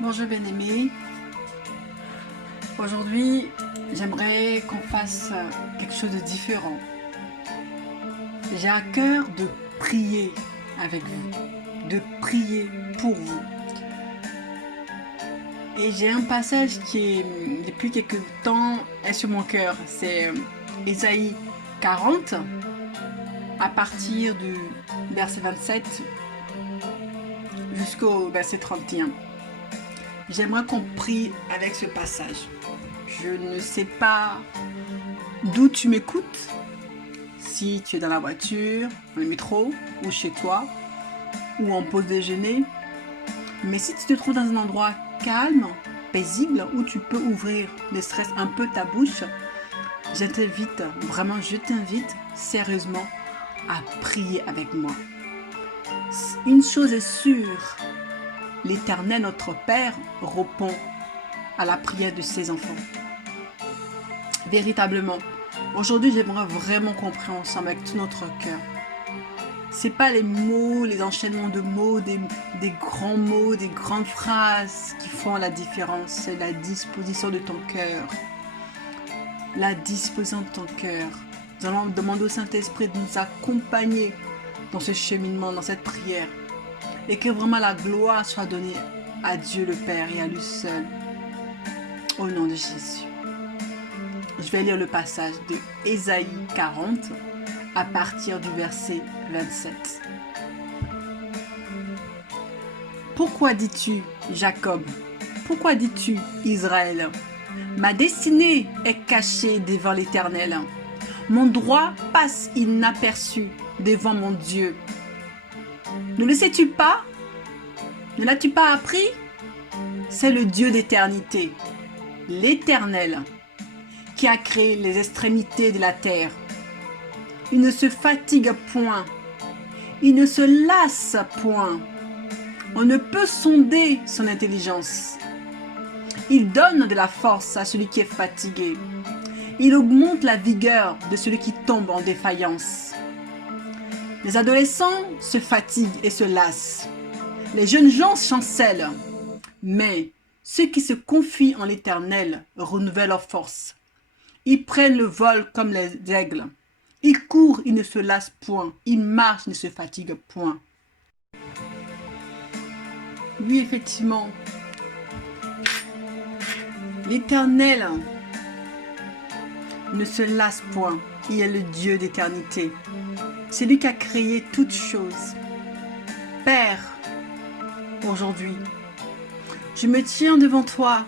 Bonjour bien-aimés, aujourd'hui j'aimerais qu'on fasse quelque chose de différent. J'ai à cœur de prier avec vous, de prier pour vous. Et j'ai un passage qui est, depuis quelques temps, est sur mon cœur. C'est Ésaïe 40, à partir du verset 27 jusqu'au verset 31. J'aimerais qu'on prie avec ce passage. Je ne sais pas d'où tu m'écoutes, si tu es dans la voiture, dans le métro, ou chez toi, ou en pause déjeuner. Mais si tu te trouves dans un endroit calme, paisible, où tu peux ouvrir ne serait-ce un peu ta bouche, je t'invite sérieusement à prier avec moi. Une chose est sûre, l'Éternel, notre Père, répond à la prière de ses enfants. Véritablement, aujourd'hui, j'aimerais vraiment qu'on prie ensemble avec tout notre cœur. C'est pas les mots, les enchaînements de mots, des grands mots, des grandes phrases qui font la différence. C'est la disposition de ton cœur. La disposition de ton cœur. Nous allons demander au Saint-Esprit de nous accompagner dans ce cheminement, dans cette prière. Et que vraiment la gloire soit donnée à Dieu le Père et à lui seul. Au nom de Jésus. Je vais lire le passage de Ésaïe 40 à partir du verset 27. Pourquoi dis-tu, Jacob? Pourquoi dis-tu, Israël? Ma destinée est cachée devant l'Éternel. Mon droit passe inaperçu devant mon Dieu. Ne le sais-tu pas? Ne l'as-tu pas appris? C'est le Dieu d'éternité, l'Éternel, qui a créé les extrémités de la terre. Il ne se fatigue point, il ne se lasse point. On ne peut sonder son intelligence. Il donne de la force à celui qui est fatigué. Il augmente la vigueur de celui qui tombe en défaillance. Les adolescents se fatiguent et se lassent. Les jeunes gens chancellent. Mais ceux qui se confient en l'Éternel renouvellent leur force. Ils prennent le vol comme les aigles. Ils courent, ils ne se lassent point. Ils marchent, ils ne se fatiguent point. Oui, effectivement, l'Éternel ne se lasse point. Il est le Dieu d'éternité. C'est lui qui a créé toutes choses. Père, aujourd'hui, je me tiens devant toi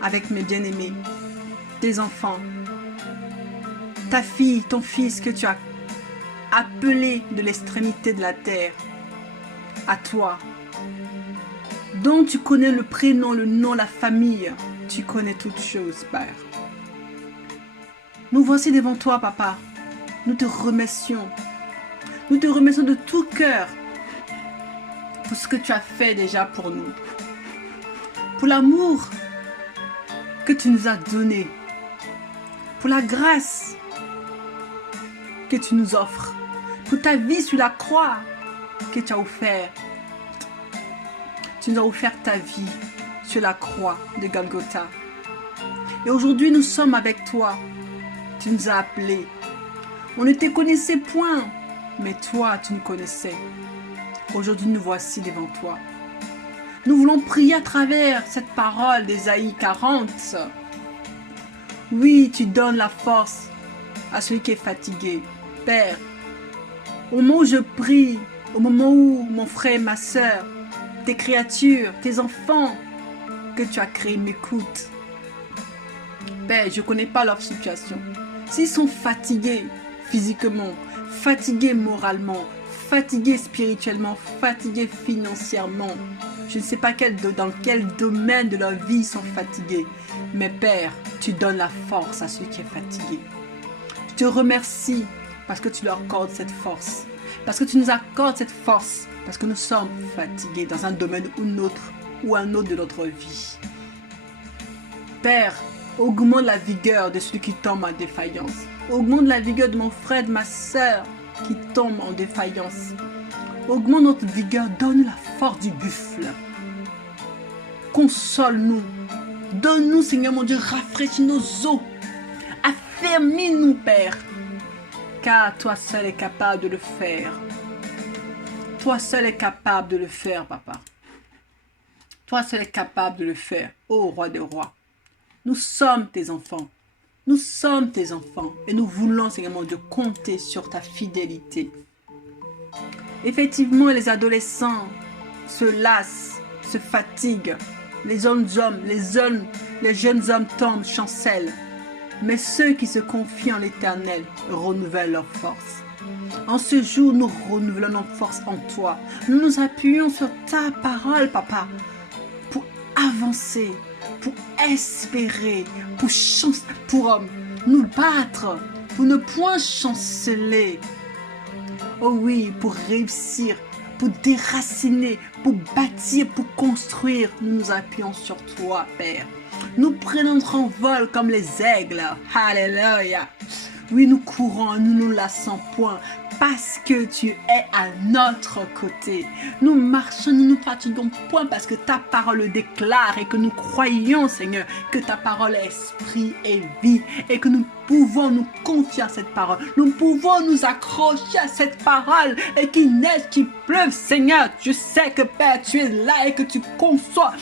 avec mes bien-aimés, tes enfants, ta fille, ton fils que tu as appelé de l'extrémité de la terre, à toi, dont tu connais le prénom, le nom, la famille, tu connais toutes choses, Père. Nous voici devant toi, Papa. Nous te remercions. Nous te remercions de tout cœur pour ce que tu as fait déjà pour nous. Pour l'amour que tu nous as donné. Pour la grâce que tu nous offres. Pour ta vie sur la croix que tu as offert. Tu nous as offert ta vie sur la croix de Golgotha. Et aujourd'hui, nous sommes avec toi. Tu nous as appelés. On ne te connaissait point, mais toi, tu nous connaissais. Aujourd'hui, nous voici devant toi. Nous voulons prier à travers cette parole d'Ésaïe 40. Oui, tu donnes la force à celui qui est fatigué. Père, au moment où je prie, au moment où mon frère et ma soeur, tes créatures, tes enfants que tu as créés m'écoutent. Père, je ne connais pas leur situation. S'ils sont fatigués physiquement, fatigués moralement, fatigués spirituellement, fatigués financièrement, je ne sais pas dans quel domaine de leur vie ils sont fatigués. Mais Père, tu donnes la force à celui qui est fatigué. Je te remercie parce que tu leur accordes cette force. Parce que tu nous accordes cette force. Parce que nous sommes fatigués dans un domaine ou un autre de notre vie. Père, augmente la vigueur de celui qui tombe en défaillance. Augmente la vigueur de mon frère, de ma soeur qui tombe en défaillance. Augmente notre vigueur, donne la force du buffle. console-nous. Donne-nous, Seigneur mon Dieu, rafraîchis nos os. Affermis-nous, Père. Car toi seul es capable de le faire. Toi seul es capable de le faire, Papa. Toi seul es capable de le faire, ô Roi des rois. Nous sommes tes enfants. Nous sommes tes enfants. Et nous voulons, Seigneur mon Dieu, compter sur ta fidélité. Effectivement, les adolescents se lassent, se fatiguent. Les jeunes hommes, les jeunes hommes tombent, chancellent. Mais ceux qui se confient en l'Éternel renouvellent leur force. En ce jour, nous renouvelons nos forces en toi. Nous nous appuyons sur ta parole, Papa, pour avancer, pour espérer, pour nous battre, pour ne point chanceler. Oh oui, pour réussir, pour déraciner, pour bâtir, pour construire, nous nous appuyons sur toi, Père. Nous prenons notre envol comme les aigles. Alléluia. Oui, nous courons, nous ne nous lassons point, parce que tu es à notre côté. Nous marchons, nous ne nous fatiguons point, parce que ta parole le déclare et que nous croyons, Seigneur, que ta parole est esprit et vie et que nous pouvons nous confier à cette parole. Nous pouvons nous accrocher à cette parole et qu'il neige, qu'il pleuve, Seigneur. Je sais que Père, tu es là et que tu consoles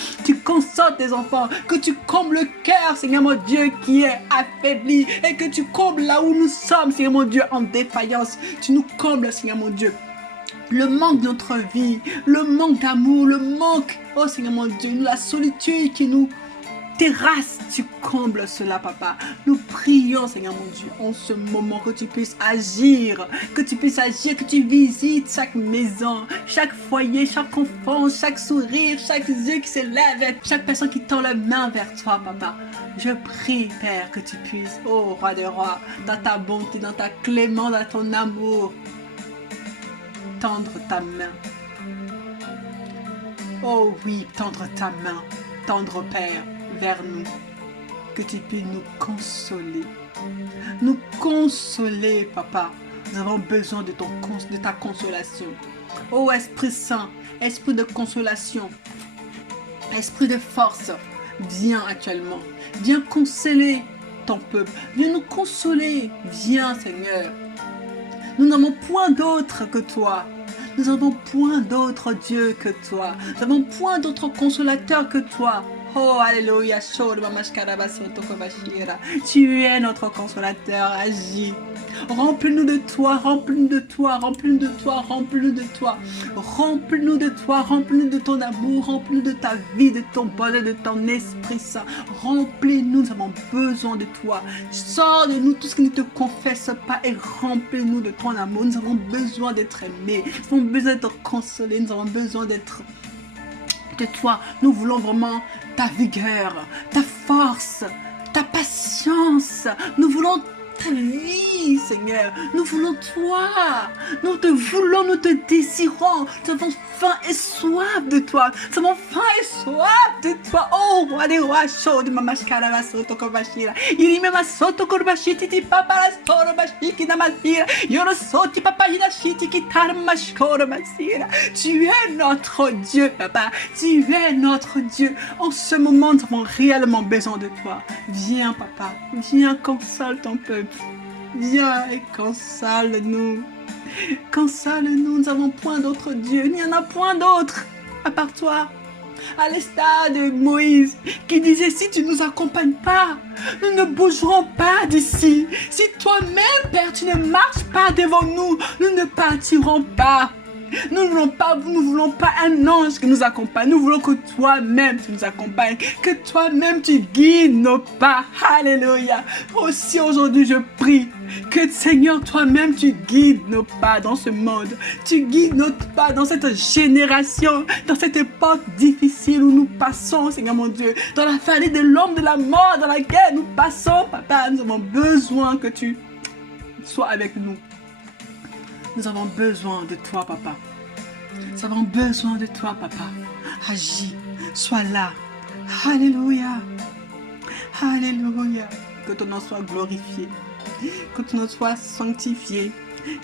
tes enfants, que tu combles le cœur, Seigneur mon Dieu, qui est affaibli et que tu combles là où nous sommes, Seigneur mon Dieu, en défaillance. Tu nous combles, Seigneur mon Dieu. Le manque de notre vie, le manque d'amour, le manque, oh Seigneur mon Dieu, la solitude qui nous terrasse, tu combles cela, Papa. Nous prions, Seigneur mon Dieu, en ce moment que tu puisses agir, que tu visites chaque maison, chaque foyer, chaque enfant, chaque sourire, chaque yeux qui se lève, chaque personne qui tend la main vers toi, Papa. Je prie, Père, que tu puisses, oh Roi des rois, dans ta bonté, dans ta clémence, dans ton amour, tendre ta main. Oh oui, tendre ta main, tendre Père, vers nous, que tu puisses nous consoler, Papa. Nous avons besoin de ta consolation. Oh Esprit Saint, Esprit de consolation, Esprit de force, viens actuellement, viens consoler ton peuple, viens nous consoler, viens Seigneur. Nous n'avons point d'autre que toi. Nous n'avons point d'autre Dieu que toi. Nous n'avons point d'autre consolateur que toi. Oh, alléluia, tu es notre consolateur, agis. Remplis-nous de toi, remplis-nous de toi, remplis-nous de toi, remplis-nous de toi. Remplis-nous de toi, remplis-nous de ton amour, remplis-nous de ta vie, de ton bonheur, de ton Esprit Saint. Remplis-nous, nous avons besoin de toi. Sors de nous tout ce qui ne te confesse pas et remplis-nous de ton amour. Nous avons besoin d'être aimés, nous avons besoin d'être consolés, nous avons besoin d'être de toi. Nous voulons vraiment ta vigueur, ta force, ta patience. Nous voulons ta vie, Seigneur. Nous voulons toi. Nous te voulons, nous te désirons. Nous avons faim et soif de toi. Nous avons faim et soif de toi. Oh, allez, roi chaud de ma mascara, la soto korbashira. Il me ma soto korbashiti ti papa la soto bashiki na masira. Yoro soti papa ina shiti ki tarmashkoro masira. Tu es notre Dieu, papa. Tu es notre Dieu. En ce moment, nous avons réellement besoin de toi. Viens, papa. Viens, console ton peuple. Viens et console-nous. Console-nous, nous n'avons point d'autre Dieu. Il n'y en a point d'autre à part toi. À l'instar de Moïse qui disait, si tu ne nous accompagnes pas, nous ne bougerons pas d'ici. Si toi-même, Père, tu ne marches pas devant nous, nous ne partirons pas. Nous ne voulons pas un ange qui nous accompagne. Nous voulons que toi-même tu nous accompagnes. Que toi-même tu guides nos pas. Alléluia. Aussi aujourd'hui je prie que Seigneur toi-même tu guides nos pas dans ce monde. Tu guides nos pas dans cette génération. Dans cette époque difficile où nous passons, Seigneur mon Dieu. Dans la vallée de l'ombre de la mort dans laquelle nous passons, Papa. Nous avons besoin que tu sois avec nous. Nous avons besoin de toi, Papa. Nous avons besoin de toi, Papa. Agis, sois là. Alléluia. Alléluia. Que ton nom soit glorifié. Que ton nom soit sanctifié.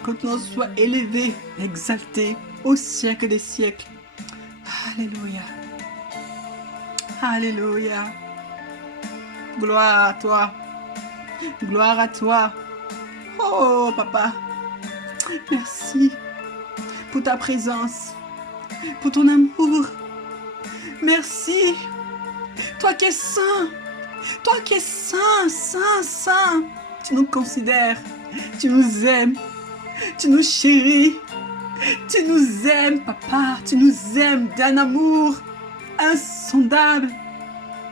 Que ton nom soit élevé, exalté au siècle des siècles. Alléluia. Alléluia. Gloire à toi. Gloire à toi. Oh, papa. Merci pour ta présence, pour ton amour. Merci. Toi qui es saint. Toi qui es saint, saint, saint. Tu nous considères. Tu nous aimes. Tu nous chéris. Tu nous aimes, papa. Tu nous aimes d'un amour insondable.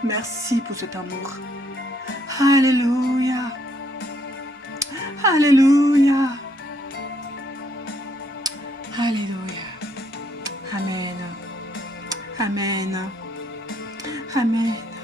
Merci pour cet amour. Alléluia. Alléluia. Alléluia. Amen. Amen. Amen.